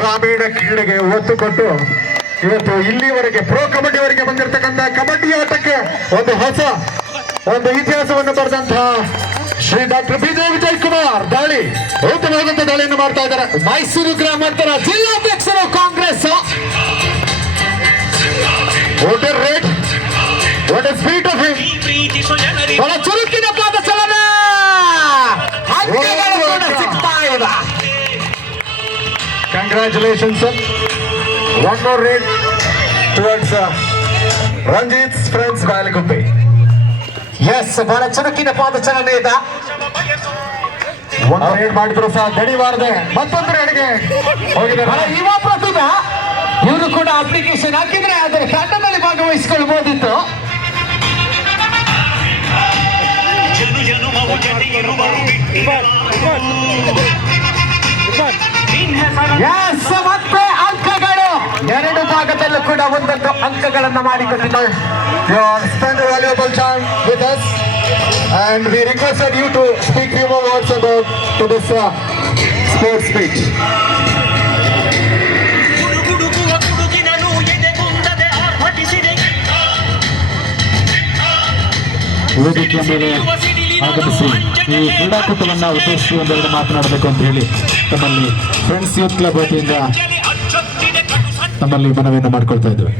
ಗ್ರಾಮೀಣ ಕ್ರೀಡೆಗೆ ಒತ್ತು ಕೊಟ್ಟು ಇವತ್ತು ಇಲ್ಲಿವರೆಗೆ ಪ್ರೋ ಕಬಡ್ಡಿವರೆಗೆ ಬಂದಿರತಕ್ಕಂಥ ಕಬಡ್ಡಿ ಆಟಕ್ಕೆ ಒಂದು ಇತಿಹಾಸವನ್ನು ಬರೆದಂತಹ ಶ್ರೀ ಡಾಕ್ಟರ್ ವಿಜಯ್ ಕುಮಾರ್ ದಾಳಿ ಉತ್ತಮವಾದಂತಹ ದಾಳಿಯನ್ನು ಮಾಡ್ತಾ ಇದ್ದಾರೆ. ಮೈಸೂರು ಗ್ರಾಮಾಂತರ ಜಿಲ್ಲಾಧ್ಯಕ್ಷರು Congress. What a rate! What a speed of him! ಬಹಳ ಚುರುಕಿನ ಪಾದ ಚಲನೆ. ಅಂಕಗಳು ಕೂಡ ಸಿಗ್ತಾ ಇದೆ. Congratulations, sir. One more rate towards Ranjit's friends Valikuppe. Yes, ಬಹಳ ಚುರುಕಿನ ಪಾದ ಚಲನೆ ಇದೆ. ಒಂದು ರೇಡ್ ಮಾಡಿದ್ರು ಸಹ ದಣಿವಾರದೆ ಮತ್ತೊಂದು ರೇಡ್ಗೆ ಹೋಗಿದ್ದಾರೆ. ಯುವ ಪ್ರತಿಭಾ ಇವರು ಕೂಡ ಅಪ್ಲಿಕೇಶನ್ ಹಾಕಿದ್ರೆ ಆದರೆ ತಂಡದಲ್ಲಿ ಭಾಗವಹಿಸಿಕೊಳ್ಬಹುದಿತ್ತು. ಮತ್ತೆ ಅಂಕಗಳು ಎರಡು ಭಾಗದಲ್ಲೂ ಕೂಡ ಒಂದೊಂದು ಅಂಕಗಳನ್ನು ಮಾಡಿಕೊಂಡಿದ್ದಾರೆ. You spent a valuable time with us, and we requested you to speak few more words about to this sports speech. ವೇದಿಕೆಯ ಮೇಲೆ ಆಗಮಿಸಿ ಈ ಕ್ರೀಡಾಕೂಟವನ್ನು ಉದ್ದೇಶಿಸಿ ಒಂದೆರಡು ಮಾತನಾಡಬೇಕು ಅಂತ ಹೇಳಿ ತಮ್ಮಲ್ಲಿ ಫ್ರೆಂಡ್ಸ್ ಯೂತ್ ಕ್ಲಬ್ ವತಿಯಿಂದ ತಮ್ಮಲ್ಲಿ ಮನವಿಯನ್ನು ಮಾಡಿಕೊಳ್ತಾ ಇದ್ದೇವೆ.